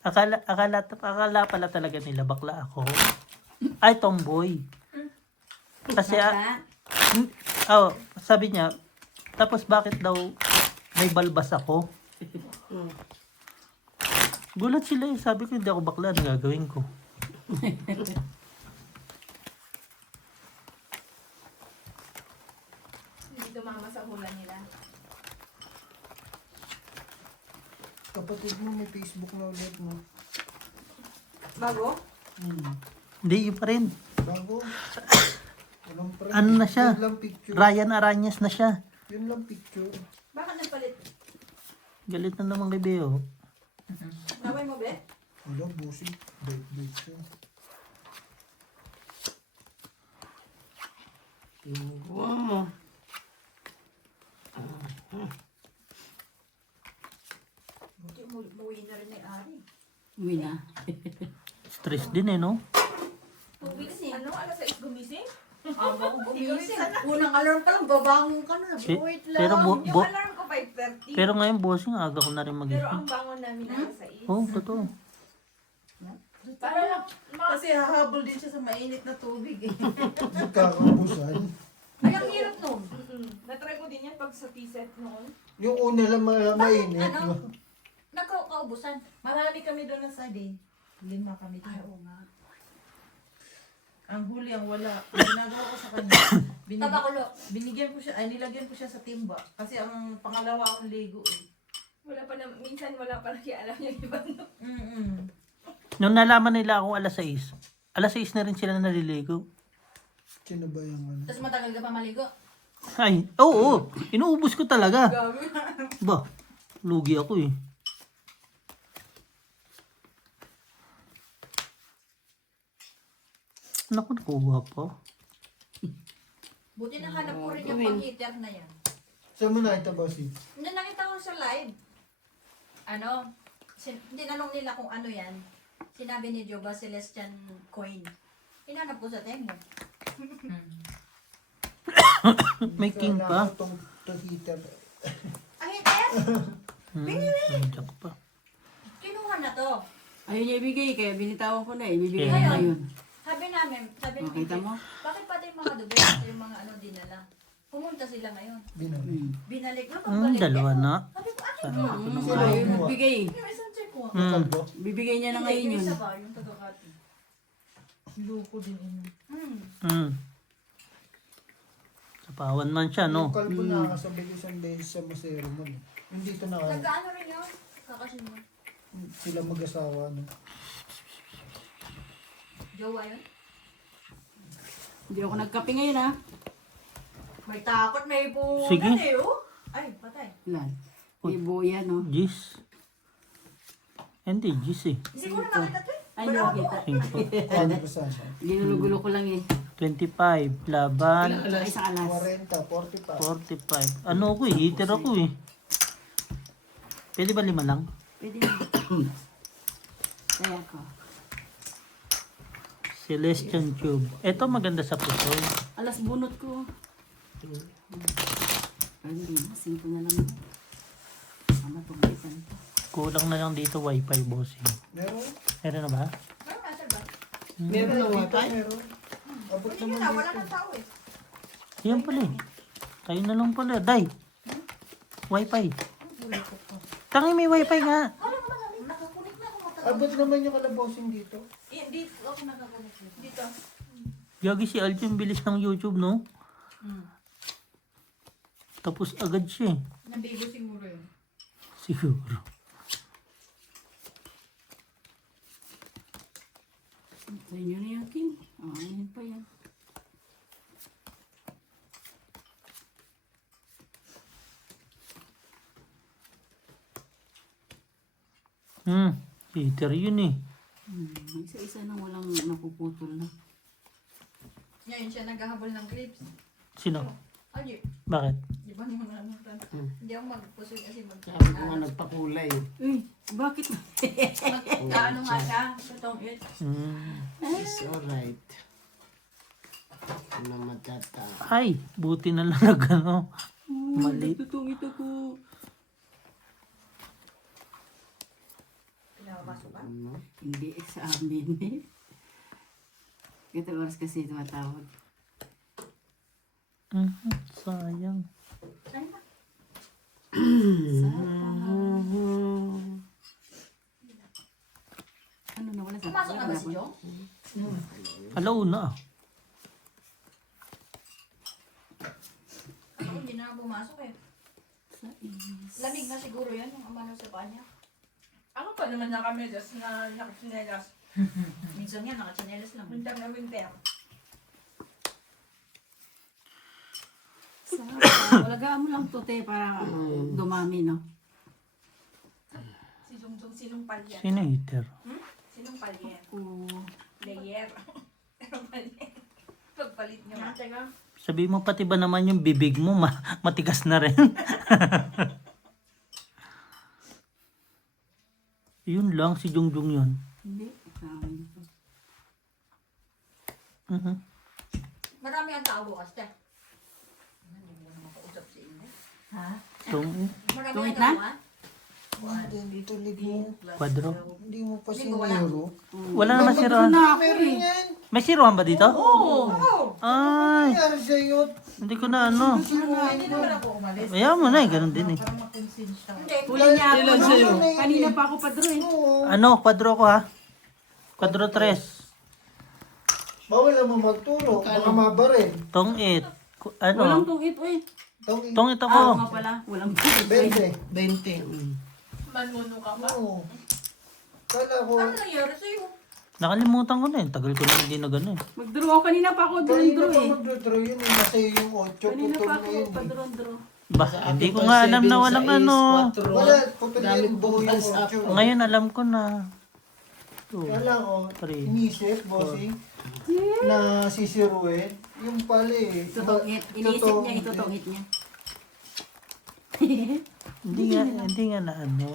Akala pala talaga nila bakla ako. Ay, tomboy. Kasi, sabi niya, tapos bakit daw may balbas ako? Gulat sila eh. Sabi ko, hindi ako bakla. Ano gagawin ko? Hindi tumama sa hula nila. Kapatid mo may Facebook na ulit mo. Bago? Hindi, yun pa rin. Bago. Walang pre. Ano na siya? Yun lang picture. Ryan Aranyas na siya. Yun lang picture. Bakit nagpalit? Galit na naman kay Beo. Naway mo, be? Wala, busi. Bait siya. Wow. Buti umuwi na rin ni Ari. Uwi na. Stress din eh, no? Tubig siya. Ano? Alas 6 gumising? Aba ko gumising. Gumising. Unang alarm pa lang, babangon ka na. Si- Wait lang. pero Yung alarm ko 5:30. pero ngayon, bossing, aga ko na rin Pero magising. ang bangon namin alas 6. Oo, totoo. Para lang, Kasi hahabol din siya sa mainit na tubig eh. Nagkakabusan. Ay, ang hirap nun. natry ko din yan pag sa T-set noon. Yung una lang mainit. Ano? Nakaubusan. Marami kami doon na side eh. 5 kami doon. Oo nga. Ang huli ang wala. Ang ginagawa ko sa kanya. Tabakulo. Binigyan ko siya, ay nilagyan ko siya sa timba. Kasi ang pangalawa akong ligo eh. Wala pa na, minsan wala pa nakialam yung iba. No? Nung nalaman nila akong alas 6 na rin sila naliligo. Sino ba yung ano? Tapos matagal ka pa maligo. Ay, oo, inuubos ko talaga. Ba, lugi ako eh. Naku, nakuha pa. Buti nahanap ko rin yung pang-heater na yan. Saan mo nakita ba si? Nung nakita ko sa live, tinanong nila kung ano yan. Sinabi ni Joba Celestian coin. Hinanap ko sa Temo. May king pa. Itong heater. Ang heater? Nandiyan ko pa. Kinuha na to. Ayun niya ibigay, kaya binitawan ko na. Ibibigay Yeah. ko ngayon. Sabi ni Makita mo? bakit pati yung mga dugo, yung mga ano dinala? Pumunta sila ngayon. Binali. Binalik na, Dalawa na. Sabi ko, ano Ayun, nagbigay. yung isang check ko? Kalbo. Bibigay niya na ngayon Yung yun. isa ba, yung taga-kati. Loko din yun. Sa pawan man siya, no? Yung kalbo nakakasabay ko isang beses sa masero mo. Hindi ito Nag-ano rin yun? Kakasin mo. sila mag-asawa. No? Jowa yun? Hindi ako nagkape ngayon ha. May takot, may po. Sige. Oh. Ay, patay. Ilan? Ibo yan no. Gis. Hindi, Gis eh. Hindi ko na makita to eh. Ay, hindi ko kita. 5. Ano ba saan siya? Ginulugulo ko lang eh. 25. Laban. Tsaka isang alas. 40, 45. 45. Ano ako eh? Heater ako eh. Pwede ba 5 lang? Pwede na. Kaya ko. Celestian Tube. Ito maganda sa puso. Alas bunot ko. Ay, hindi na. 5 na lang. Ano pag-isan? Kulang na lang dito wifi bossing. Meron? Meron na ba? Meron na, sir ba? Meron na wifi? Meron. Abot Hindi naman na, wala dito. nang tao eh. Yan pala eh. Tayo na lang pala. Day. Wifi. Tangi may wifi nga. Wala naman namin. Nakakunik na ako matagal. Abot naman yung kalabosing dito. Hindi ako nakakunik. Dito. Yagi si Aljo bilis ng YouTube, no? Tapos agad siya eh. Nabigo siguro yun. Siguro. Sa inyo na yan, Kim. Ayun pa yan. Heater yun eh. Isa-isa na walang napuputol na. Ngayon siya naghahabol ng clips. Sino? Ay, Bakit? di ba mo na Hindi ako magpusoy kasi Sabi ko nga nagpakulay. Uy, bakit? Ano nga siya? Tutong it. It's alright. Ano matata. Ay, buti na lang nag ano. Mali. Nagtutungit ako. Papasok ka? Ano? Hindi sa amin eh. Ito oras kasi tumatawag. Sayang. Saan na? Ano na wala sa Pumasok na ba si Jong? Alauna ah. Ako hindi na pumasok eh. Lamig na siguro yan, yung amano sa kanya. Ako pa naman nakamedyas na nakachinelas. Minsan nga, nakachanelas lang. Winter na winter. Walagaan mo lang to te para dumami no. Si Jong sinong palyan? Sino hater? Sinong palyan? Oo. Layer. Anong palyan? Pagpalit nyo. Yan, teka. Sabi mo pati ba naman yung bibig mo matigas na rin? Yun lang, si Jungjung yun. Hindi. Sa amin to. Marami ang tao bukas, te. Hindi mo na makausap si Ine. Ha? Marami Tungit ang tao, na? ha? Dito ligo. Kwadro. Hindi mo pa Ligo, wala. sinero. Wala naman siruhan. Na ako Meron eh. yan. May siruhan ba dito? Oo! Ay, Nangyari sa'yo. hindi ko na ano. Hindi naman ako umalis. Ayaw mo na eh, ganun din eh. Hindi, Huli niya ako. Ilan sa'yo? No? Kanina pa ako padro eh. Oo. Ano, kwadro ko ha? Kwadro 3. Bawal naman magturo. Baka mabaril. Tong 8. Walang Ano? tungit eh. Tong 8 ako. Ah, nga pala. Walang tungit. 20. 20. Manmuno ka ba? Oo. Kala ko. ano nangyari sa'yo? Nakalimutan ko na eh. Tagal ko na hindi na gano'n eh. Mag-draw ako. Kanina pa ako Kanina draw pa eh. magdodraw yun. Nasa iyo yung 8. Kanina Putol pa na ako yun. padro-draw. Ba, hindi ko nga alam na walang ano. Wala. Putol Dami yung buo yung bukas 8. Ngayon alam ko na. Kala ko. Three. Inisip, bossing. Na sisiruin. Yung pala eh. Tutungit. Iniisip niya, itutungit niya. Hindi nga na ano.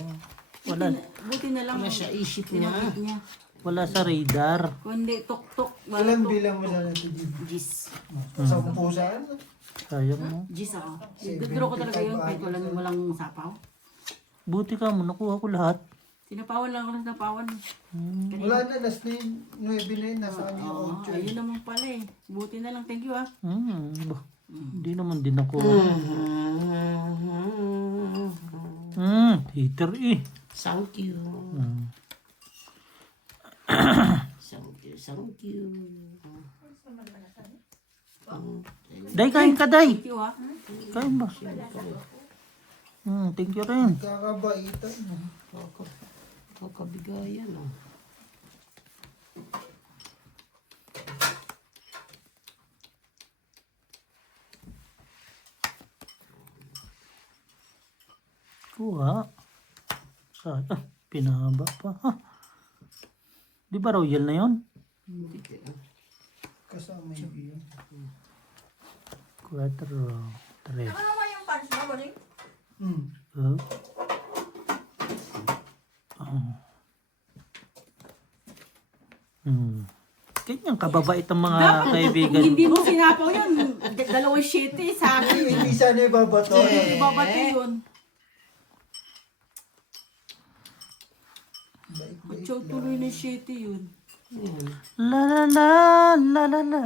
Wala, Buti na lang. Wala siya isip niya. Tinungit niya. wala sa radar. Kundi tuk-tuk. Walang bilang mo sana ito. Gis. 10 saan? Sayang mo. Gis ako. Draw ko talaga yun kahit walang sapaw. Buti ka mo, nakuha ko lahat. Sinapawan lang ako ng napawan. Wala na. Last na yung 9 na yun. Nasaan yung Oo, 8? ayun naman pala eh. Buti na lang. Thank you ah. Bah, hindi naman din ako. Hater eh. Thank you. Hmm. Thank you. Thank you. Day, kain ka, Day. Thank you ah. Kain ba? Thank you rin. Kakabaitan. Kakabigayan oh. Kuha. Pinahaba pa. Ha? Di ba royal na yon? Kasama yung 4, 3. Ano naman yung pants mo, Boning? Huh? Ganyan kababait ang mga kaibigan. Hindi mo sinapaw yun. 2.7 sa akin. Hindi sana ibabato. Ibabati yun. Matyaw tuloy na 7 yun. La la la la la la.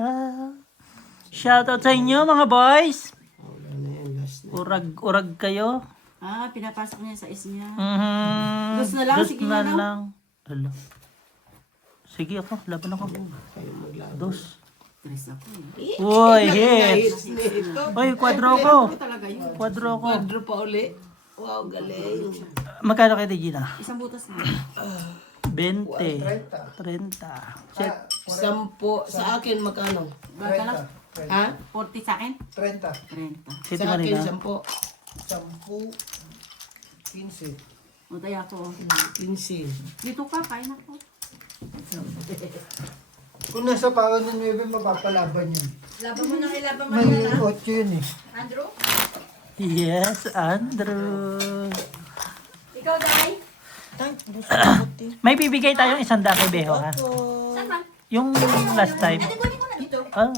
Shoutout sa inyo mga boys. Wala na yan. Last na. Urag kayo. Ah, pinapasok niya sa is niya. Dos na lang, sige na lang. lang. Hala. Sige ako, laban ako. Kayo maglaban. Dos. Tres ako eh. Uy, hits. Uy, kwadro ko. Ito talaga yun. Kwadro ko. Quadro pa uli. Wow, galing. Magkano kayo, Gina? Isang butas na. 20. 30. 30. Ah, Sampo. Sa akin magkano? Baga lang. 30. Ha? 40 sa akin? 30. 30. City Sa akin, Marina. 10. 10. 15. O tayo ako. 15. Dito ka, kain ako. Kung nasa pawan ng 9, mapapalaban yun. Laban mo nang ilaban mo May yan, ha? 8 yun eh. Andrew? Yes, Andrew. Ikaw, Day? May bibigay tayong 100 kay Beho, ha? Saan man? Yung last time. Pwede kunin mo na dito. Oh.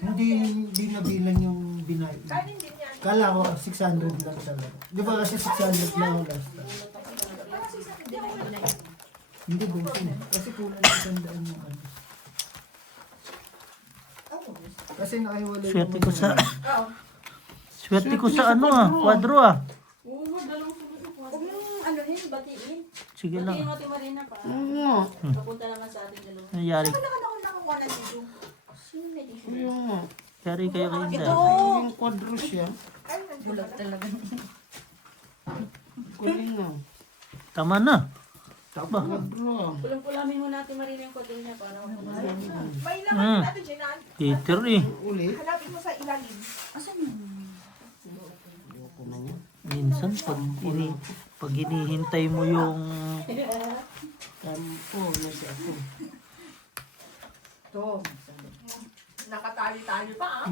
Hindi nabilang yung binay. Kanin din yan. Kala ko 600 lang talaga. Di ba kasi 600 lang yung last time. Parang 600 din ang binay. Hindi bossing. Kasi kulang na tandaan yung ano. Kasi nakahiwalay Swerte ko sa... Oo. Swerte ko sa ano ah. Kwadro ah. Oo, dalawang sunod sa kwarto. Huwag mong ano yun, batiin. Sige Pati lang. yung Ate Marina pa. Oo. Papunta naman sa ating dalawa. Nangyari. Saan naman ako nakakuha ng video? Sino may issue? Oo. Nangyari kayo kay Inda. Yung kwadro siya. Bulag talaga. Kuling nga. Tama na. Tapos Kwadro. Pulang-pulamin mo natin Marina yung kwadro niya para mapumasin. May laman natin dyan. Peter eh. Uli. Hanapin mo sa ilalim. Asan yun? Ayoko na niya. Minsan pag hinihintay mo yung... Kampo na siya ako. Ito. Nakatali-tali pa ah.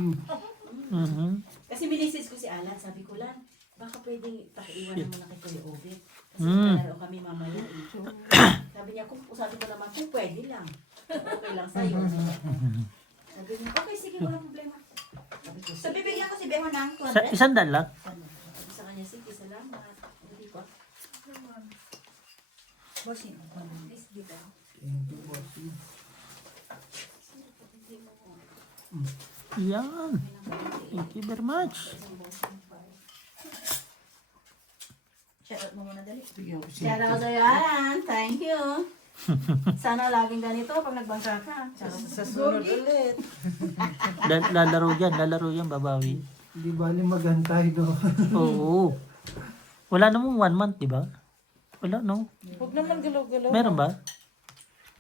Mhm. Kasi binisis ko si Alan, sabi ko lang, baka pwedeng pakiiwan naman na kay Kuya Obet. Kasi Mm. laro kami mamaya eh. Sabi niya, sabi ko naman, kung pwede lang. Okay lang sa'yo. Sabi niya, okay, sige, walang problema. Sabi ko, So, bibigyan ko si Beho ng Sa 200. isang lang. sabi sa kanya, sige, salamat. Hindi ko. Bossing. Please, dito. Yan. Thank you very much. Shoutout mo muna dali. Bigyan ko siya. Shoutout sa'yo, Alan. Thank you. Sana laging ganito pag nagbangka ka. Sa sunod ulit. Lalaro yan, babawi. hindi bali maghantay do. Oo. Wala namang 1 month, di ba? Wala, no? Huwag naman galaw-galaw. Meron ba?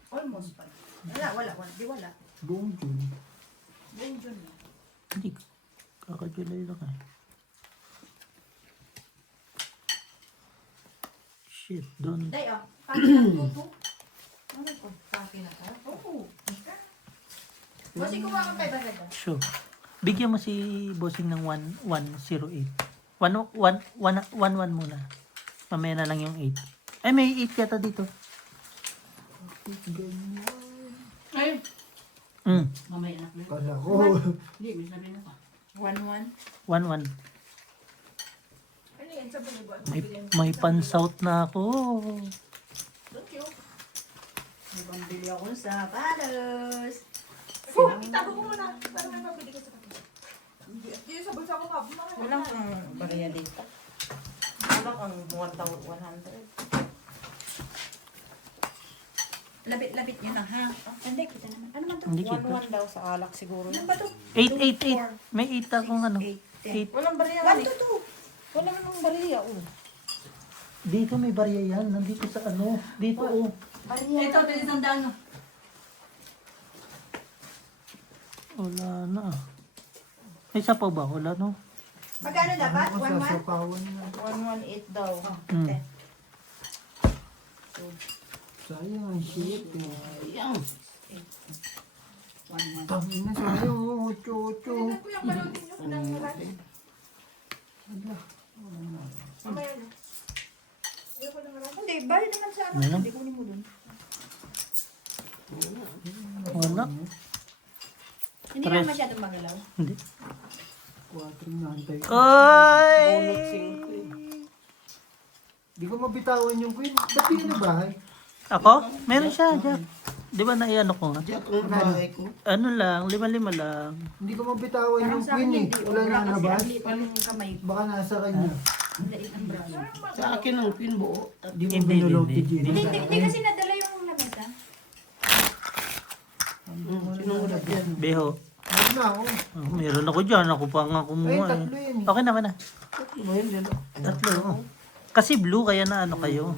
Almost pa. Wala. Di wala. Buong June. Buong June. Hindi. Kaka-July lang eh. Shit, doon. Day, oh. Paki ng tuto. Ano ito? Paki na ka? Oo. Bossing, kuha ka 500 ah. Sure. Bigyan mo si bossing ng 108. 11 muna. Mamaya na lang yung 8. Ay, may 8 yata dito. Ay, Mm. mamaya na. Kala ko. Hindi, may sabi na pa. 1-1. 1-1. Ano yan sa bulibuan? May pan-south na ako. Thank you. May pambili ako sa palos. Itago ko muna. Para may mabili ko sa kanila. Hindi sa bulsa ko mabili. Walang bariya dito. Wala kang 1,100. Labit-labit nyo na ha. Hindi, kita naman. Ano man to? Hindi kita. 1,1 daw sa alak siguro. Ano ba to? 8. May 8 akong ano. 8, 10. 8. Walang bariya. 1 to 2. Wala namang bariya. Oh. Dito may barya yan. Nandito sa ano. Dito oh. Ito, ito isang daan. no? Wala na. May sapaw ba? Wala no. Magkano dapat? Ako 1-1? sasapawan na. 118 daw. Mm. Sayang ang shit eh. Ayan. 1-1. Tangin na sayang oh. 8-8. Tingnan ko yung balutin nyo. Nang marami. Mamaya na. Ayoko na marami. Hindi, bali naman sa ano. Ano? Hindi kunin mo dun. Wala. Hindi Tres. naman masyadong magalaw. Hindi. 4 na antay ko. Ay! Di ko mabitawan yung queen. Ba't di ka na bahay? Ako? Meron siya, Jack. Di ba naiano ko nga? Diyak ang bahay ko. Ano lang, 5 lang. Hindi ko mabitawan Parang yung sa akin queen eh. hindi. Wala na Kasi nabas. ang liit ng kamay. Baka nasa kanya. Ang liit ng braso. Sa akin ang pin buo. Di mo Hindi, binulog hindi, ni Gina. Hindi kasi nadala yung lamesa. Sinungulat yan. Beho. Huwag na ako. Oh, meron ako dyan. Ako pa nga Ay, kumuha eh. tatlo yun eh. Okay naman na. Ano yun, Lelo? 3. Oh. Kasi blue, kaya na ano kayo.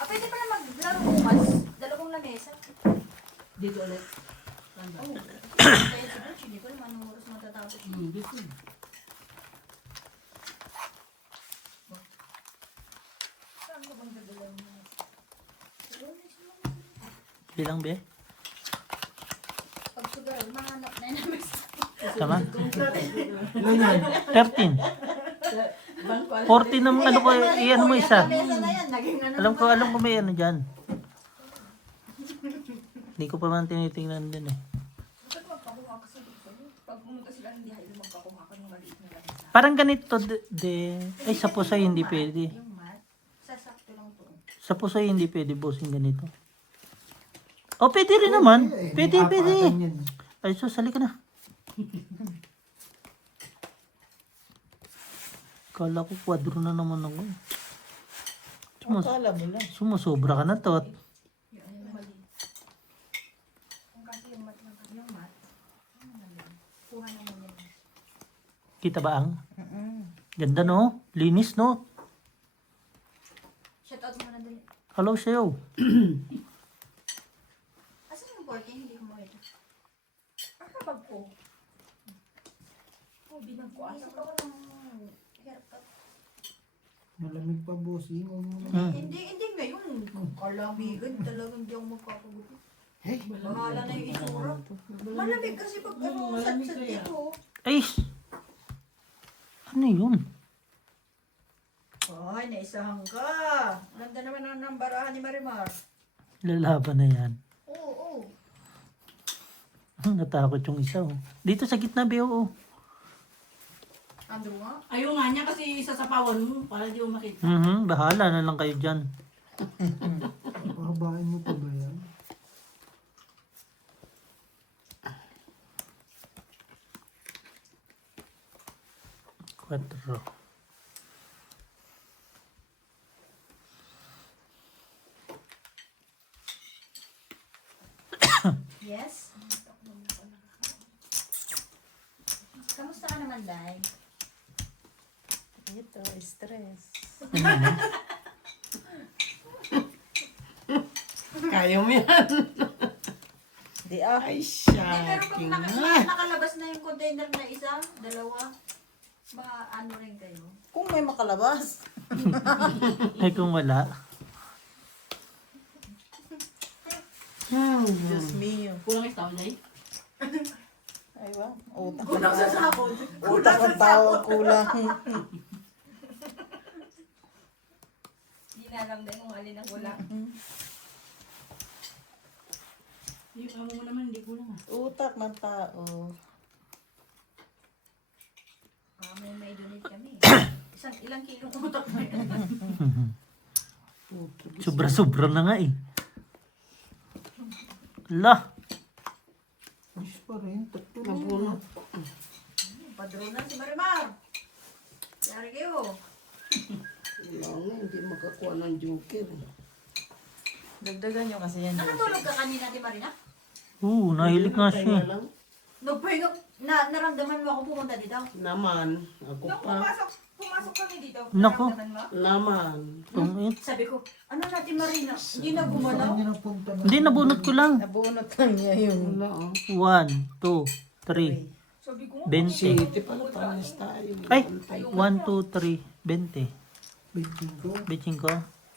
Ah, pwede pala maglaro bukas. Dalawang lamesa. Dito ulit. Kaya siguro, hindi ko naman anong oras matatapos. Dito. Bilang be? Pag siguro, mahanap na yung lamesa. Tama? Ilan yan? 13. 14 naman ano ko, iyan mo isa. Lamesa na yan. Naging ano Alam ko may ano dyan. Hindi ko pa man tinitingnan din eh. Bakit magpakuha ka sa bulsa nyo? Pag pumunta sila, hindi hayo magpakuha ka ng maliit na lamesa. Parang ganito ay sa pusoy hindi pwede. Yung mat, sasakto lang to. Sa pusoy hindi pwede bossing ganito. Oh, pwede rin naman. Eh, Pwede, may pwede. apatan yan. Ay, sus, halika na. Kala ko kwadro na naman ako. Akala mo lang. Sumusobra ka na, Tot. Kung kasi yung mat, yung mat, kuha naman yan. Kita ba ang? Mm-mm. Ganda, no? Linis, no? Shout out mo na dali. Hello sa'yo. Asan yung board niya? Hindi ko makita. Bag ko. Oh, binag ko. Asa ko ng haircut. Malamig pa, bossing. Hindi ngayon. Kalamigan talagang hindi ako magpapagulo. Hey, Bahala na yung itsura. Malamig kasi pag ano, sa dito. Ay! Ano yun? Ay, naisahan ka. Ganda naman ang nambarahan ni Marimar. Lalaban na yan. Oo. Natakot yung isa, oh. Dito sa gitna, Beo, oh. Andrew nga. Ayaw nga niya kasi sasapawan mo para di mo makita. Bahala na lang kayo dyan. pahabain mo pa ba yan? Quattro. Yes? Kamusta ka naman, Day? Ito, stress. Kaya mo yan. Di ah. Ay, Hindi, pero kung shaking nakalabas na yung container na isa, dalawa, ano rin kayo? Kung may makalabas. Ay, kung wala. Diyos mio. Kulang estaw, Day. Ay ba? Utak ka sa sakot. Utak ng tao kulang. Hindi na alam din kung alin ang wala. Yung amo mo naman, hindi kulang ah. Utak ng tao. May donate kami. Ilang kilo utak na yun. Sobra-sobra na nga, eh. La! Ayos pa rin. Tatlo lang. Nabunot. Padrón na si Marimar. Yari kayo. Lang nga, hindi makakuha ng joker. Dagdagan nyo kasi yan. Nakatulog ka kanina, Di Marina? Nahilig nga siya. Kaya lang, Nagpahinga, naramdaman mo ako pumunta dito. naman. Ako Nung pa. pumasok kami dito, Nako. naramdaman mo? Naman. Tungit. Sabi ko, ano natin Marina? Hindi na Saan gumalaw. niya napunta na? Hindi, nabunot ko lang. Nabunot lang niya yung... Wala oh. 1, 2, 3, Sabi ko, 20. City pala, pares tayo. Ay! 1, 2, 3, 20. Baking ko. Bitching ko.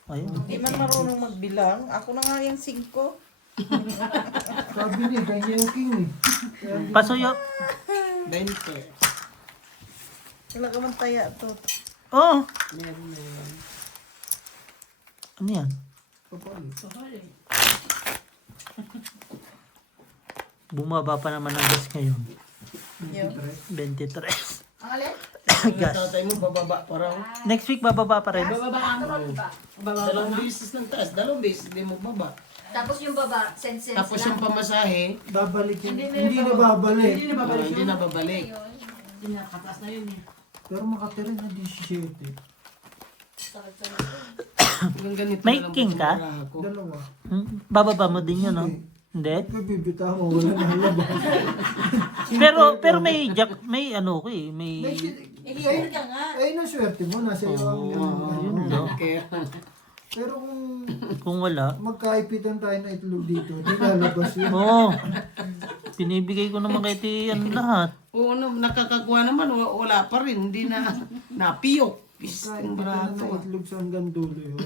Ayun. Hindi man marunong magbilang. Ako na nga yung 5. Sabi niya, ganyan yung king eh. Pasuyo. 20. Wala ka man taya to. Oh! Meron na yan. Ano yan? Papalit. Bumaba pa naman ang gas ngayon. Yung 23. Ang alin? Ang Gas. tatay mo, bababa parang. Next week, bababa pa rin. Bababa ang Dalawang beses ng taas. Dalawang beses, hindi mo baba. Tapos yung baba, sense Tapos lang. yung pamasahe, Babalik yun. Hindi na babalik. Hindi na babalik hindi yun. na babalik. Hindi na, kataas na yun eh. Pero makatira na 17. Hanggang ganito May na lang king po ka? sa ko. Dalawa. Bababa mo din yun, no? Hindi? Kabibita mo, wala na halabas. Pero may jack, may ano ko eh, may... Ihihir ka nga. Eh, no swerte mo. Nasa iyo ang... Yun lang. Kaya, Pero kung Kung wala, magkaipitan tayo na itlog dito, di lalabas yun. oo. Pinibigay ko naman kay Tiyan lahat. oo, nakakakuha naman, wala pa rin. Hindi na napiyok. Pisting Kaipitan na brato. na itlog sa hanggang dulo yun.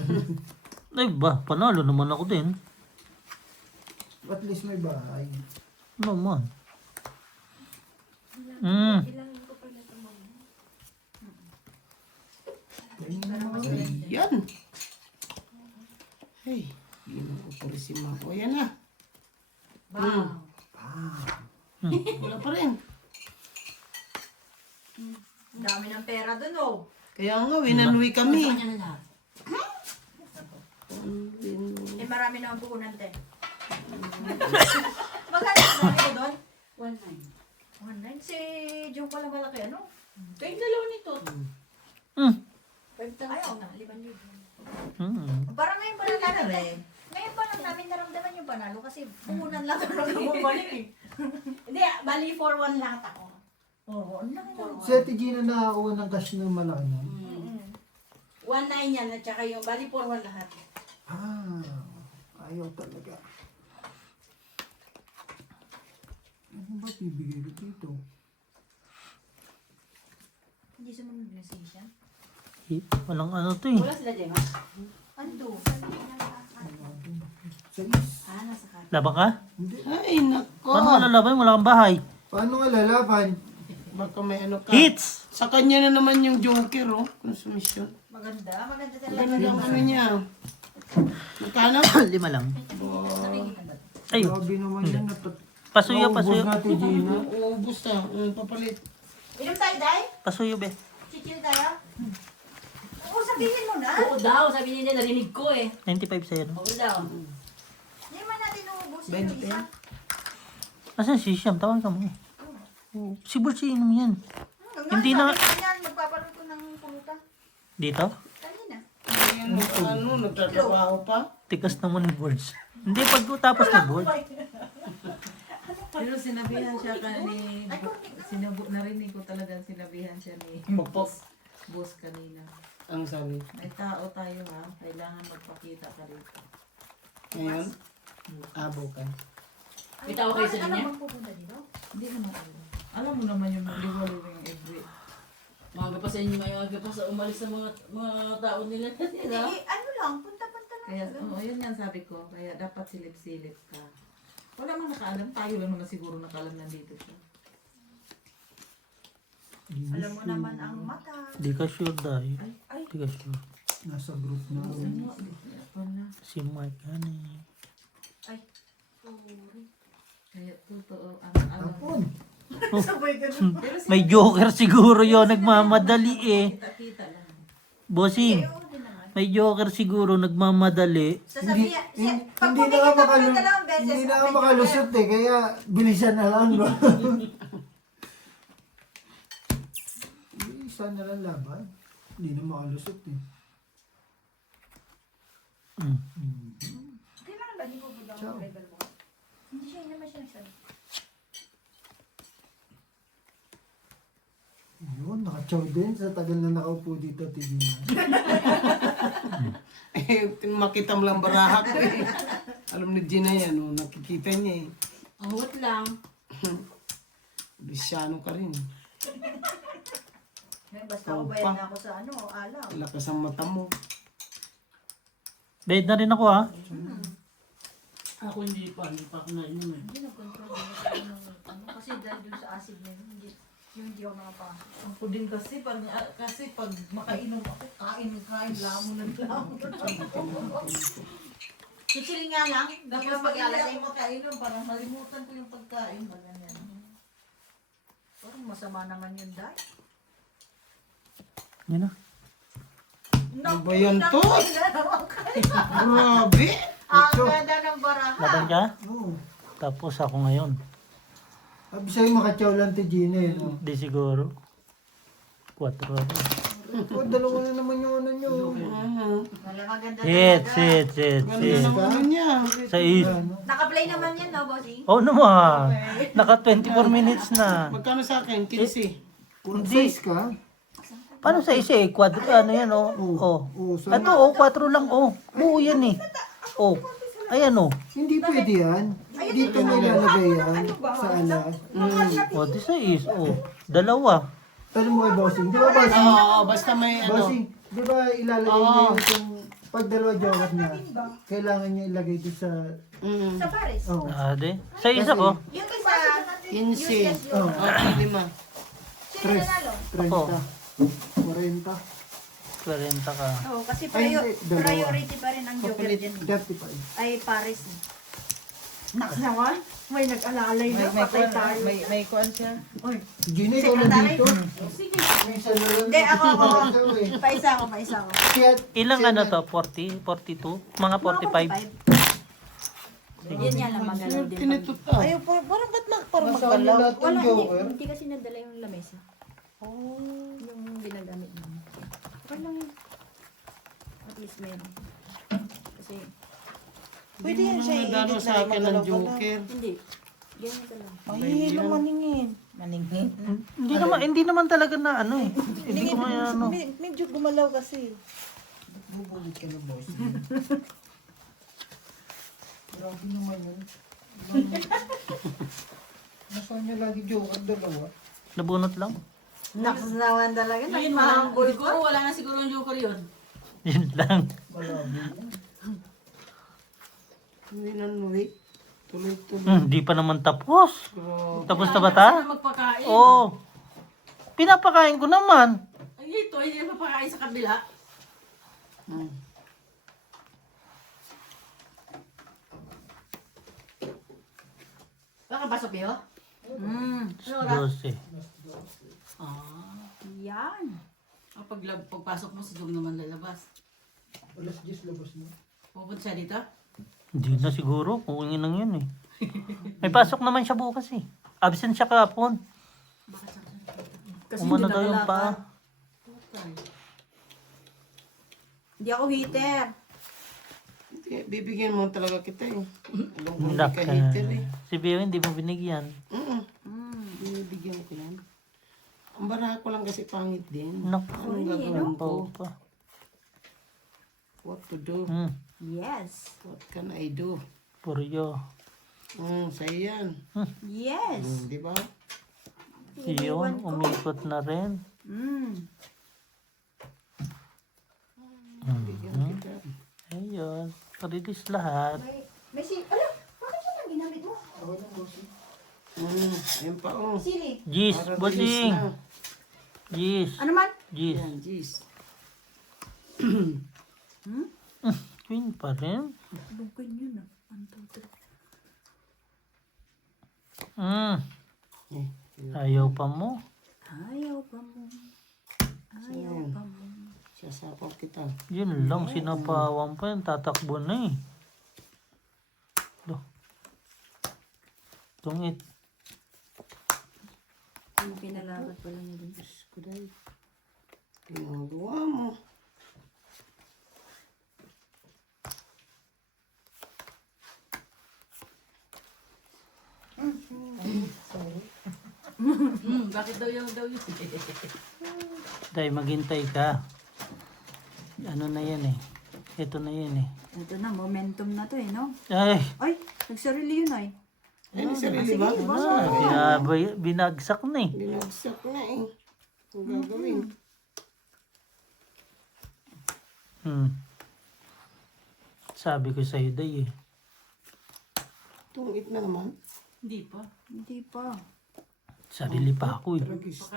Ay ba, panalo naman ako din. At least may bahay. Ano man. Yan. Hey, yun ang kukurisima ko. Yan na. Wala pa rin. Ang dami ng pera dun, oh. Kaya nga, winanwi kami. Kanya na lahat. Eh, marami na ang puhunan, te. Magkano sa ko doon? 1.9. 1.9. Si Joe pala malaki, ano? Kayong dalawa nito. Hmm. 5,000. Ayaw na, 5,000. Hmm. Parang ngayon pa lang namin. Ngayon pa lang namin naramdaman yung panalo kasi puhunan lang ako bumalik eh. Hindi, bali 4-1 lahat ako. Oo, ang laki na. Si Ate Gina nakakuha ng cash ng malaki na. 1.9 yan at saka yung bali 4-1 lahat. Ayaw talaga. Ano ba bibigay ko dito? Hindi sa mga naglasisya. Walang ano to eh. Wala sila dyan, ha? Ando. Sais. Nasa kanya. Laban ka? Hindi. Ay, nako. Paano mo lalaban? Wala kang bahay. Paano nga lalaban? Baka may ano ka. Hits! Sa kanya na naman yung Joker, oh. Consumption. Maganda, maganda talaga. Ganun lang ano niya. Magkano? 5 lang. Ayun. Grabe naman yan. Pasuyo, Naubos pasuyo. na, Ate Gina. Uubos na. Papalit. Inom tayo, Day? Pasuyo, be. Chichil tayo? Oo, sabihin mo na. Oo daw, sabi niya narinig ko eh. 95 sa'yo, no? Oo daw. Hindi man natin uubusin 20 yung isa. Asan si Siyam? Tawag ka mo. Oh, si Bursi inom yan. Hindi na- Yan, magpaparoon ko ng pulutan. Dito? Kanina. Ayan, ano, nagtatrabaho pa. Tikas naman ni Boards. Hindi, pagkatapos ni Boards. Pero sinabihan siya ni... narinig ko talagang sinabihan siya ni boss kanina. Ang sabi. May tao tayo ha, kailangan magpakita ka dito. Ngayon, abo ka. May tao kayo sa Bakit linya? ka magpupunta dito? Hindi ko na alam. Alam mo naman yung liwalo yung every... Mga pa sa inyo ngayon, mga pa sa umalis sa mga tao nila. Hindi, ano lang, punta-punta lang. Kaya, oo, yun nga sabi ko. Kaya dapat silip-silip ka. Wala mang nakaalam. Tayo lang naman siguro nakaalam nandito siya. Alam mo naman ang mata. Di ka sure dahil. Di ka sure. Nasa group na. Wala. Si Mark, ano eh. Ay, sorry. Kaya totoo. Alam Tapon. Sabay ka nun. May joker siguro yun. Nagmamadali eh. Kita-kita lang. Bossing. Oo, din naman. May joker siguro nagmamadali. Sasabihan, pag Hindi na pumikit nga ako ng makalusot. dalawang beses, Hindi na nga medyo makalusot eh. Kaya bilisan na lang. No? Isa na lang laban. Hindi na makalusot eh. Mm. Kaya naman ba, hindi ko budang Ciao. ang level mo? Hindi siya, hindi naman siya nagsabi. Yun, nakachow din sa tagal na nakaupo dito, TV na. Eh, makita mo lang baraha ko eh. Alam ni Gina yan, oh, nakikita niya eh. Ang huwat lang. Bisyano ka rin. Ngayon, basta ako bayad na ako sa ano, alaw. Lakas ang mata mo. Bayad na rin ako ha. Ako hindi pa ako nainom eh. Hindi nag-control ako ng ano, kasi dahil dun sa acid na yun, hindi ako nakapasok. Ako din kasi pag makainom ako, kain lamon ng lamon. Chichili nga lang, Dapat dapat pag hindi mag-alasing. ako makainom, parang malimutan ko yung pagkain. Ganyan. Parang masama naman yun, Day. Yan na. Ano ba yan to? Grabe! Ang ganda ng baraha. Laban ka? Oo. Tapos ako ngayon. Sabi sa'yo makachow lang to Gina eh. No? Di siguro. 4 ako. O, dalawa na naman yung ano nyo. Wala maganda Hit, talaga. hit, hit, Ganda hit. ng ano niya. Sa is. Ano? Naka-play naman yan, no, bossing? Oh naman. Naka 24 minutes na. Magkano sa akin? 15. Kung Hindi. size ka, Paano sa isa eh? Quadro, ano yan oh. Oh. oo, sa, Ito oh, 4 lang oh. Buo yan eh. Oh. Ayan oh. hindi pwede yan. Dito mo ilalagay yan sa alas. Oh, di sa is. Oh. Dalawa. Alam mo kay bossing, di ba bossing? Oo, basta may ano. Bossing, di ba ilalagay niya yung kung pag dalawa jawat na, kailangan niya ilagay doon sa, Sa Paris. oh. Ah, di. Sa isa ko. Yung isa, 15. useless yun. Oh, Okay, lima. Sino nanalo? 30, 40, 40 ka. Oo, kasi Ay, hindi, dalawa. priority pa rin ang Joker dyan. 35. Ay, Paris. Nak naman, may nag-alalay na, patay tayo. May kuan siya. Gina, ikaw na Secretary? dito. Minsan na lang. Hindi, ako. Ikaw eh. Paisa ako. Kaya, Ilang ano to? 40? 42? Mga 45? Yan yan lang magalaw din. Pinito ta. Ayaw, parang ba't parang Nasaan magkalaw? yung lahat ng Wala, joker? hindi kasi nadala yung lamesa. Oh. Yung ginagamit namin. Okay lang yun. At least meron. Kasi, Pwede yan siya Nagano i-edit sa na akin ng magalaw-galaw. joker. hindi. Ganyan ka lang. Ay, maningin. Maningin. Hindi naman talaga na ano eh. Hindi ko may ano. Medyo gumalaw kasi. Bubulit ka na, boss. Grabe naman yun. Nasaan niya lagi joker? Dalawa. Nabunot lang. Naks naman talaga. Ngayon, wala na siguro yung joker yun. Yun lang. Malabi. Hindi na nuwi. Tuloy-tuloy. Hindi pa naman tapos. Grabe. Tapos na ba ta? Magpakain. Oo. Pinapakain ko naman. Ay, ito, hindi na papakain sa kabila. Baka pasok yun? Ano 12. Yan. Pagpasok mo, si Dong naman lalabas. Alas 10 labas na. Pupunta siya dito? Hindi na siguro. Kung lang yun eh. May pasok naman siya bukas eh. Absent siya kahapon. Kasi Umano hindi daw yung nakalakad. paa. Hindi ako heater. Hindi, bibigyan mo talaga kita eh. Alam ko hindi Nak, ka hater eh. si Bio hindi mo binigyan. Binibigyan ko yan. Ang bara ko lang kasi pangit din. Nak. Anong gagawin ko? Pa. What to do? Yes. What can I do? Puryo. Sa'yo yan. Yes. Di ba? Yun, umikot na rin. Bigyan kita. Ayun. Release lahat. May Ala, bakit yan ang ginamit mo? Ayun pa oh. Sili. Jeez, Para bossing. release na. Jeez. Ano man? Jeez. Yan, jeez. Queen pa rin. Bungkoy yun ah. Ang tutok. Eh, Ayaw pa mo. Ayaw pa mo. Ayaw pa mo. sasapaw kita. Yun lang, sinapawan pa yan. Tatakbo na eh. Loh. Tungit. Ano kinalabat pala niya dun? Diyos ko dahil. Ginagawa mo. Bakit daw yun? Dahil maghintay ka. Ano na yan eh. Ito na yan eh. Ito na, momentum na to eh, no? Ay! Ay, nagsarili yun ay. Ay, may sarili ba? Binagsak na eh. Binagsak na eh. Ang gagawin. Sabi ko sa'yo, Day eh. Tungit na naman. Hindi pa. Hindi pa. Sarili pa ako eh. Tragisto.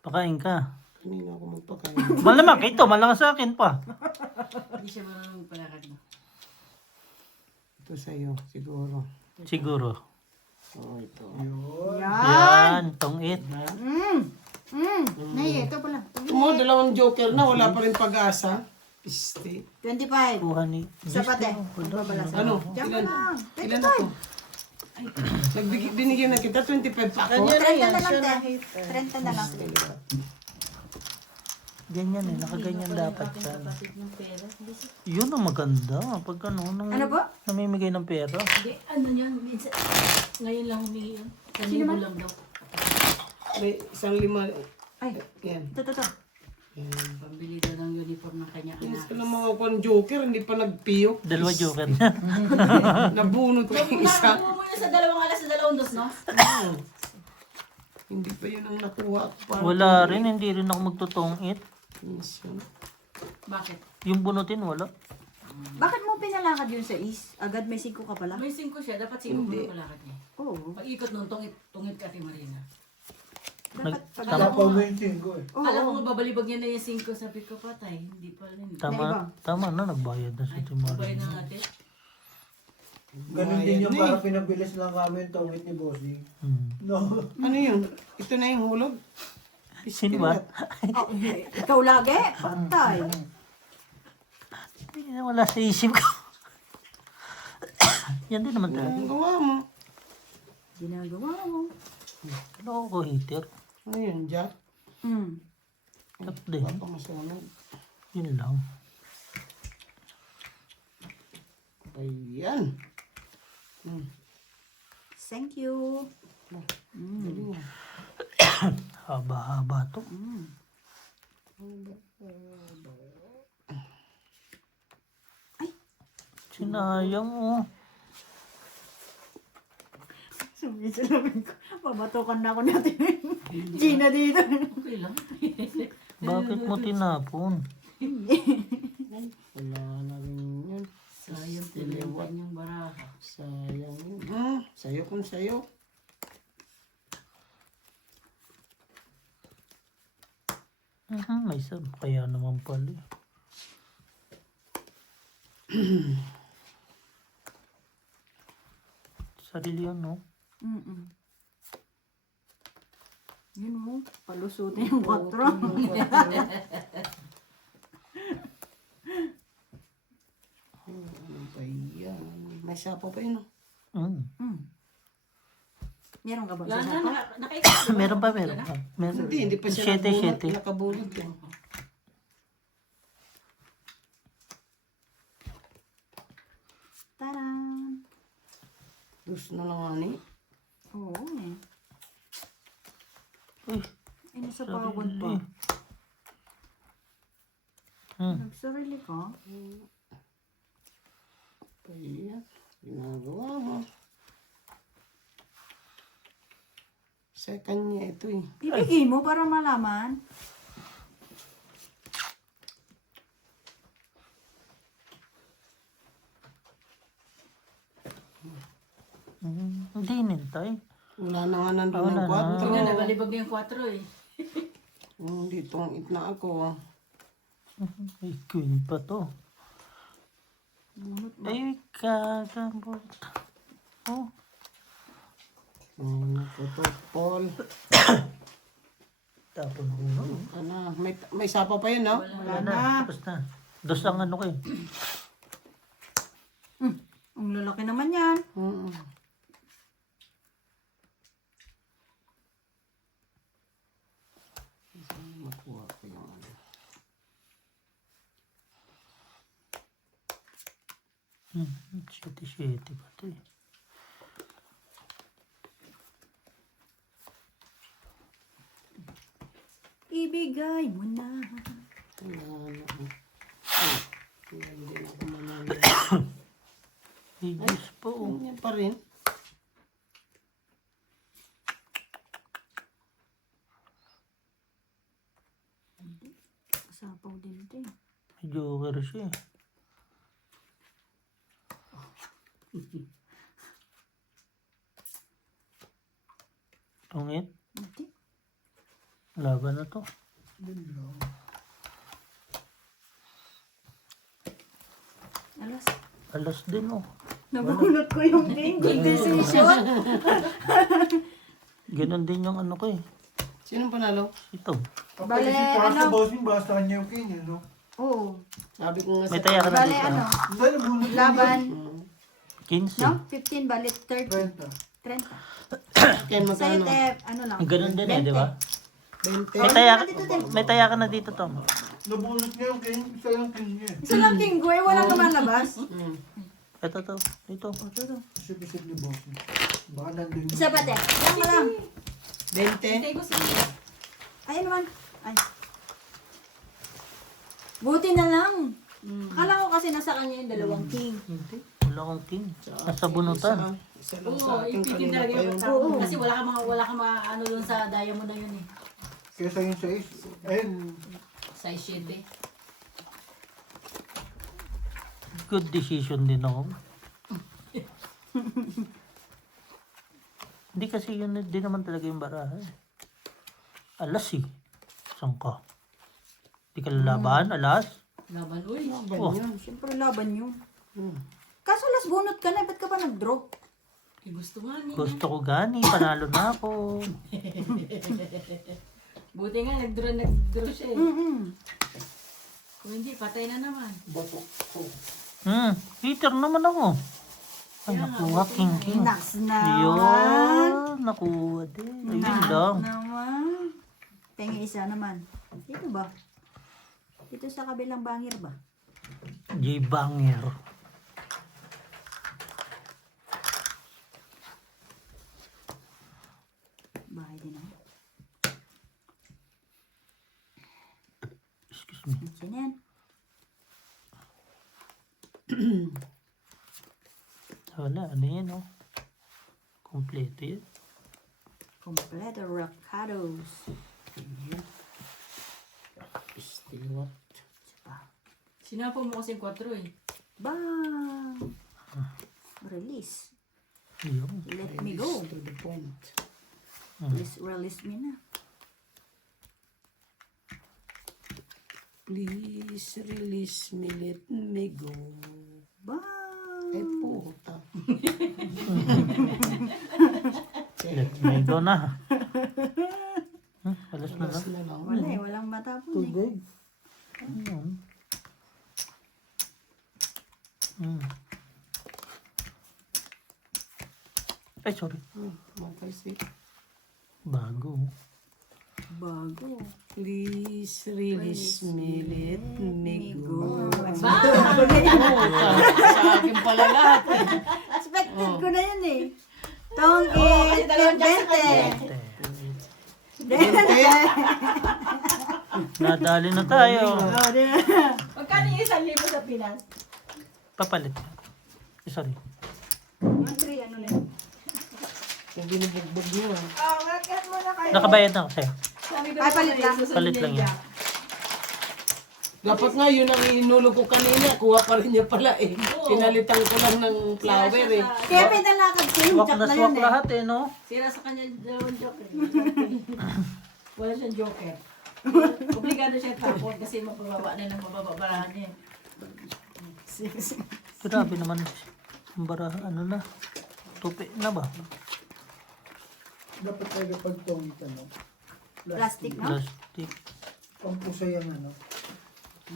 Pakain ka. Kanina ako magpakain. Malamang ito, malamang sa akin pa. Hindi siya marunong palakad mo. Ito sa'yo, siguro. Siguro. Oo, ito. Yan, tungit. Nay, ito pala. Ito mo, dalawang joker na, wala pa rin pag-asa. Piste. 25. Kuha ni... Sapat eh. Ano? Diyan ka Ilan? lang. Ilan ako? Binigyan na kita, 25 pa ako. 30 na lang, te. 30 na lang. Ganyan eh, nakaganyan dapat siya. Yun ang maganda. Pag ano, Ano po? namimigay ng pera. Hindi, ano yun, minsan, ngayon lang humingi yun. Kanino lang daw. May 1,500. Ay, Yan. ito. Yan. Pambili daw ng uniform ng kanya anak. Minsan ng mga kwan joker, hindi pa nagpiyok. Dalawa joker niya. Nabunot ko yung isa. Nakuha mo yun sa 2 alas sa 2 dos, no? Hindi pa yun ang nakuha ko. Parang Wala rin, hindi rin ako magtutungit. minsan. Bakit? Yung bunutin, wala. Bakit mo pinalakad yun sa is? Agad may 5 ka pala? May 5 siya, dapat 5 mo na palakad niya. Oo. Pag-ikot nun, tungit ka kay Marina. Dapat pag Tapaw mo yung chingo eh. Alam mo nga, babalibag niya na yung 5, sabi ko patay. Hindi pa rin. Tama na, nagbayad na si Bayad Timari. na natin. Ganun din yung para pinabilis lang kami yung tawid ni Bossy. No. Ano yun? Ito na yung hulog? Sino ba? Ikaw lagi? Patay. Wala sa isip ko. Yan din naman Yan talaga. ang gawa mo. Ginagawa mo. Ano ko heater? Ayun, Jack. Tap din. Baka masunog. Yun lang. Ayan. Thank you. Galing ah. Haba-haba to. Sinayang oh. Sabi ko, babatukan na ako natin. Gina dito. Okay lang. Bakit mo tinapon? Wala na rin yun. Sayang talaga yung baraha. Sayang yun. Sayo kung sayo. May sab. Kaya naman pala. Sarili yun, no? Yun mo, palusutin yung 4. Ano ba yan? May sapo pa yun. Meron ka ba Wala siya? na, nakaikot. Meron pa. Meron. Hindi pa siya Siyete. nakabunot eh. Taran! Dus na lang nga ni. Oo eh. Uy, Ay, nasa pagod pa. Nagsarili ka? Ayan. Ginagawa mo. Second niya ito eh. Ibigay mo para malaman. Hindi nintay. Wala na nga nandun Wala ng na. kwarto. Tingnan, nabalibag na yung 4 eh. Dito ang itna ako. Ay, queen pa to. Ay, kakambot. Oh. Ito, Paul. Tapon uno. Ano, may sapa pa yun, no? Wala na. Tapos na. Dos ang ano ko eh. Ang lalaki naman yan. Makuha ko yung ano. Siyete pa to eh. Ibigay mo na. Hindi na ako manalo. Higis po. Oh. Ganyan pa rin. Kasapaw din ito eh. May joker siya eh. Tungit. Hindi. Laban na to. Alas. Alas din oh. Nabunot ko yung king. Good decision. Ganon din yung ano ko eh. Sinong panalo? Ito. Bale, Para sa ano? bossing, basta kanya yung king, eh, no? Oo. Sabi ko nga May taya ka na Bale, dito. ano? Dahil bunot Laban. 15. No? 15, bale 30. 30. Ken Sa'yo, magkano? te, ano lang? Ganon din eh, di ba? 20. May taya ka na dito, Tom. Nabunot niya yung king, isa yung king niya. Isa lang king ko eh, wala lumalabas. Ito to. Dito. Isip-isip ni bossing. Baka nandun yung... Isa pa, te. Yan ka lang. 20. Ikaw sige. Ay, naman. Ay. Buti na lang. Akala ko kasi nasa kanya yung dalawang king. Hindi. Wala akong king. Nasa bunutan. Isa lang Oo, sa akin ipitin kanina talaga pa yung yun. tao. Kasi wala ka mga ano doon sa diamond na yun eh. Kesa yung 6. Ayun. Size 7. Good decision din ako. Hindi kasi yun din naman talaga yung baraha eh. Alas eh. Saan ka? Hindi ka lalaban, alas? Laban, uy. Oh. Siyempre laban yun. Kaso last bunot ka na, ba't ka pa nag-draw? Eh, gusto nga niya. Gusto ko gani, panalo na ako. Buti nga, nag-draw siya eh. Kung hindi, patay na naman. Batok ko. Heater naman ako. Ay, nakuha, king. Naks naman. Yun, nakuha din. Ayun lang. Naman. Pengi isa naman. Dito ba? Dito sa kabilang bangir ba? J-banger. Bahay din ako. Excuse me. Sino yan? Wala, ano yan, oh. Kompleto yan. Completo Rockados. Still what? Sinapo mo kasi 4 eh. Bang! Release. Yun. Let me go. To the point. Release me na. Please release me, let me go. Bang! Ay, puta. Let me go na. Alas na Alas lang. na lang. Wala eh, walang matapon eh. Tubig. Ayun. Ay, sorry. Magkasi. Bago. Bago. Please release me, let me go. Sa Sa akin pala lahat. expected ko na yun eh. Tong Bente. Nadali na tayo. Magkano yung 1,000 sa Pinas? Papalit. Sorry. Mga 3 ano na yun? Yung binubugbog niyo. Oh, market mo na kayo. Nakabayad na ako sa'yo. Sabi ko Ay, palit lang. Palit lang yan. Dapat nga yun ang inulog ko kanina. Kuha pa rin niya pala eh. Pinalitan ko lang ng flower eh. Kaya pinalakad ko yung Swak joke na na swak yun eh. lahat eh, no? Sira sa kanya dalawang joker. Wala siyang joker. Obligado siya tapon kasi mapababa na ng mababarahan niya. Grabe naman. Kumbara, ano na. Tupi na ba? Dapat talaga pag itong ano, Plastic, no? Plastic. pampusa yung ano.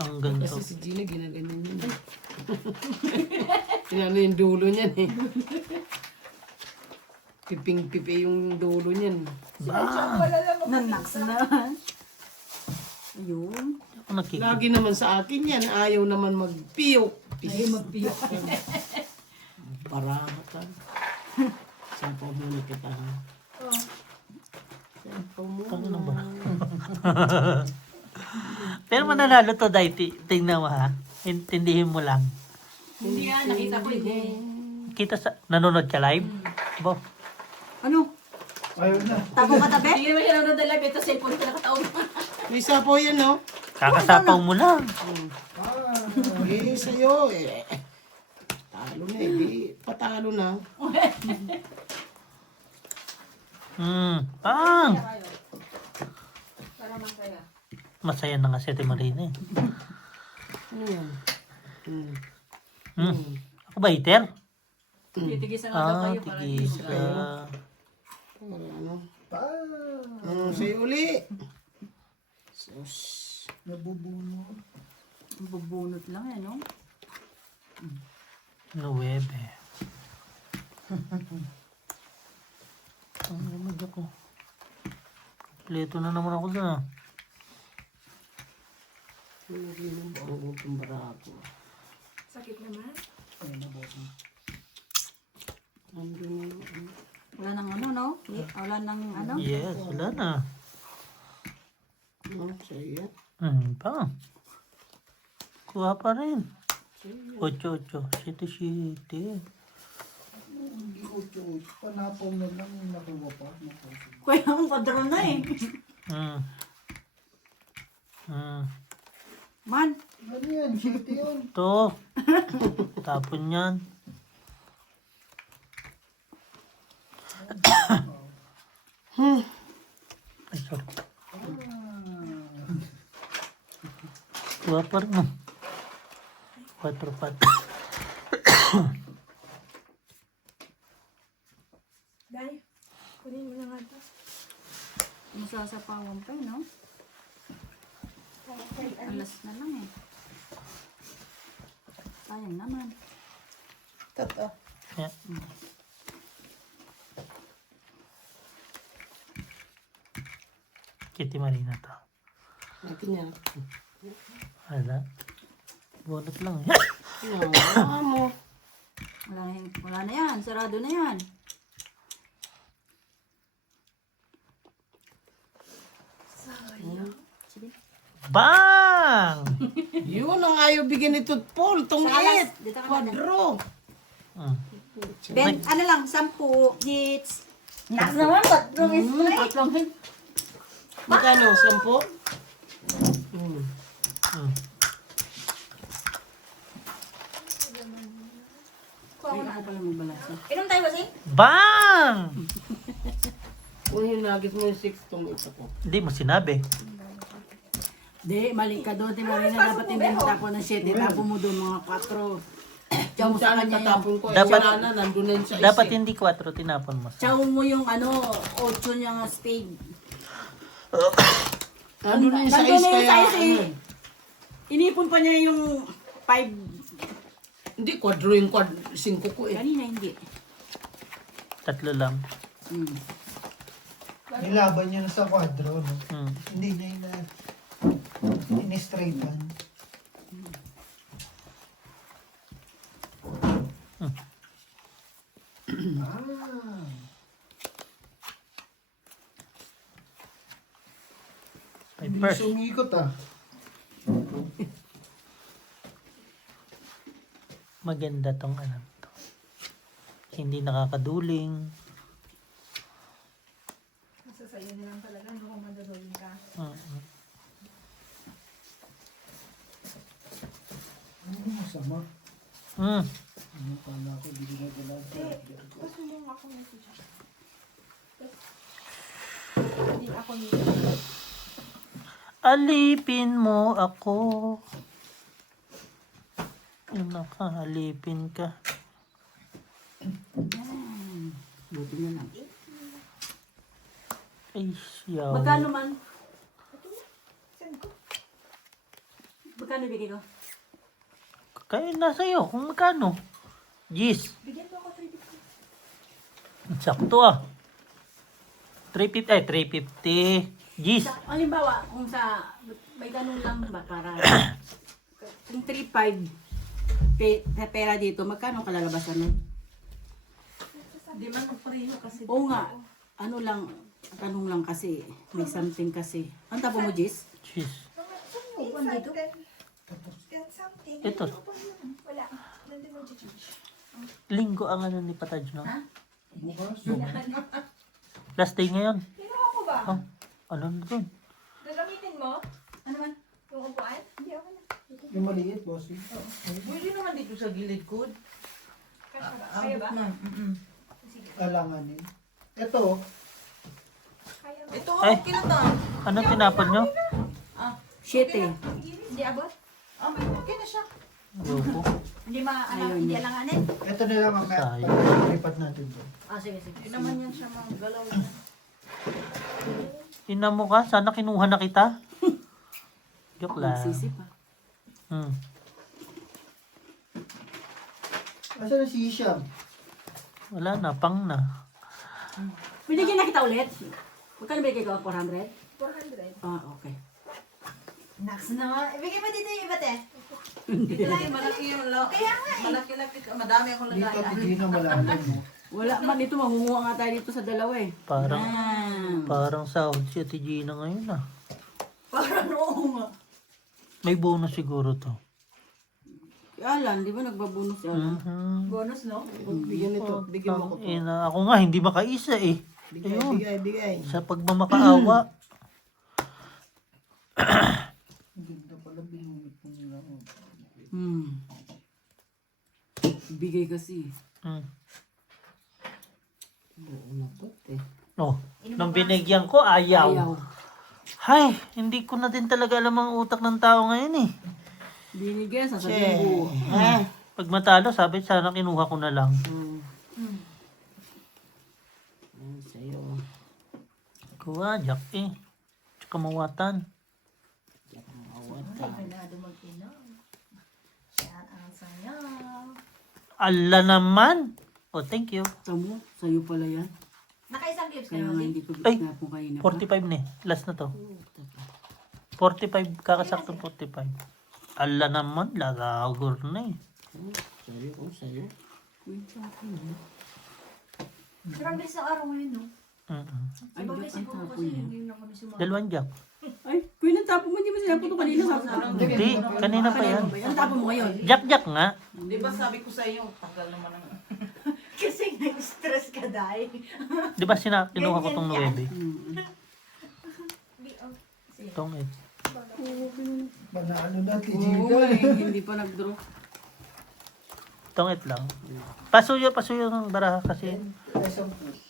Ang ganito. Kasi si Gina ginaganyan yun eh. Tinano yung dulo niyan eh. Piping-pipi yung dulo niyan. Nanaks na. Ayun. Ako nakikita. Lagi naman sa akin yan. Ayaw naman magpiyok. Ay, magpiyok. Parahatan. Sampaw muna kita ha. Sampaw muna. Ano ba? Pero mananalo to, Day. Tingnan mo ha. Intindihin mo lang. Hindi yan, nakita ko hindi. Kita sa... Nanonood ka live? Bo. Ano? Ayaw na. Tapo katabi? Hindi naman siya nanonood ng live. Ito cellphone ko nakataon. May sapaw yan no? Kakasapaw mo lang. Eh sa'yo eh. Talo na eh. Di patalo na. Pang! Para masaya. Masaya na nga si Ate Marina eh. Ano yan? Ako ba, hater? Titigisa nga daw kayo para hindi tigis ka. Para ano? Pa! Sa'yo uli. Sus. Nabubuno. Bubunot lang eh, no? 9. Ang lamig ako. Kompleto na naman ako dun ah. Hindi mo ba ang utong barako? Sakit naman. Nandun na yung Wala nang ano, no? Wala nang ano? Yes, wala na. ano? Sa'yo yan? Pa. Kuha pa rin. 8. 7. Panapaw na lang nakuha pa. Kuya, ang padron na eh. Man, Ano yan? Shitty yun. Ito. Tapon yan. Ay, sorry. Kuha pa rin. 4 pat. Dahil, kunin mo na nga ito. masasapawan pa eh, no? Alas na lang eh. Sayang naman. Tata. Yeah. Kitty Marina to. Natin niya. Wala. Bunot lang. Wala mo. Wala na yan. Sarado na yan. Bang! Yun ang ayaw bigyan ito, Paul. Tungit. Dito ka na. Quadro. Mm. Ben, ano lang, 10 hits. Nak naman, tatlong hits. Tatlong hits. Magkano? 10? Mm. Ay, ako pala magbalasa. Inom tayo, Bossing? Bang! Kung hinagis mo yung 6 tong ito ko. Hindi mo sinabi. Di, mali ka doon. Di Marina, dapat hindi mo tapon ng 7. Tapon mo doon mga 4. Diyan mo sa kanya yung... tatapon ko. Dapat- Dapat, na, nandun na yun sa Dapat isip. hindi 4, tinapon mo. Chow mo yung 8 niya nga spade. Nandun na yun sa Nandun is, na yung kaya size eh. Inipon pa niya yung 5. Hindi, quadro yung 5 ko eh. Kanina hindi. 3 lang. Hmm. Nilaban niya na sa kwadro, no? Mm. Hindi niya in-straightan. Ah. Ay, Bilis first. umikot ah. Maganda tong ano to. Hindi nakakaduling. Nasa sa'yo na lang talaga, no, kung mandadoyin ka. Mm. Ano masama? Mm. Ano pala ako, hindi ko nagalaw. Gusto mo nga ako message. Hindi ako nito. Alipin mo ako. Ano ka, alipin ka. Buti na lang. Ay, siyaw. Magkano man? Send ko. Magkano bigay ko? Kaya nasa iyo kung magkano. Gis. Bigyan mo ako 350. Sakto ah. 350. Gis. Halimbawa, kung sa, may ganun lang ba para, kung 3.5 pera dito, magkano kalalabasan nun? Di man pareho kasi. Oo nga, ano lang, tanong lang kasi, may something kasi. Ang tapo mo, Jis? Gis. Upan dito? Then something. Ito. Wala. Nandun mo i-charge. Linggo ang ano ni Pataj, no? Bukas. Last day ngayon. Kinuha ko ba? Oh, ano na dun? Gagamitin mo? Ano man? Yung upuan? Hindi ako na. Yung maliit, boss. Pwede naman dito sa gilid ko. Kasya ba? Kaya ba? Man. Sige. Alanganin. Ito, Kaya ba? Ito, Ay. okay na to. Ano tinapon nyo? Shit eh. Hindi abot? Okay na siya. Ayoko. Hindi Ayun. hindi alanganin. ito na lang ang Sayang. lipat natin doon. Ah, sige, sige. Hindi naman yan siya mga galaw yan. Ina mo ka, sana kinuha na kita. Joke lang. Magsisip ah. Hmm. Asa na si Hisham? Wala na, pang na. Binigyan na kita ulit. Magkano binigay ko? 400? 400. Ah, okay. Naks naman. Ibigay mo dito yung iba, te. Dito lang malaki yung malaki-laki. Madami akong Dito, lagay. hindi na malaman mo. Wala man dito, mangunguha nga tayo dito sa dalawa eh. Parang, Ah. parang sahod si Ate Gina ngayon ah. Parang oo nga. May bonus siguro to. Alan, di ba nagbabunot si Alan? Mhm. Bonus, no? Bigyan ito. Bigyan mo ko. Ina, ako nga, hindi makaisa eh. Bigay, Ayun. bigay. Sa pagmamakaawa. Ganda pala binumit mo nila. Bigay kasi. Hmm. Oo na to, eh. Oh, nung binigyan ko, ayaw. Ayaw. Hay, hindi ko na din talaga alam ang utak ng tao ngayon eh. Binigyan, sasabihin ko. Pag matalo, sabi sana kinuha ko na lang. Ayan sa'yo. Kuha, Jack eh. Tsaka mawatan. Pinado mag-inom. Yan ang sayaw. Ala naman. Oh, thank you. Tamo, sa'yo pala yan. Nakaisang clips Kaya kayo, nga Bossing? hindi ko Ay, na kanina pa. 45 na eh. Last na to. 45, kakasakto 45. Ala naman, lagagor na eh. Sa'yo, sa'yo. Uy, sa akin, eh. Parang bilis ng araw ngayon, no? Ay, Sabagay ba't ang siguro tapon kasi niya? hindi na kami sumagot. Dalawang jack. Ay, kuya, nang tapon mo, hindi mo sinapo ito kanina. Sabi ko. Hindi, kanina pa yan. Ang tapon mo ngayon? Jack nga. Di ba sabi ko sa iyo, tagal naman ang... Kasi na-stress ka, Day. Di ba kinuha ko tong 9? Sige. Tong 8. Manalo na, Oo, tijika. hindi pa nag-draw. Tong 8 lang. Pasuyo ng baraha kasi Ay, 10.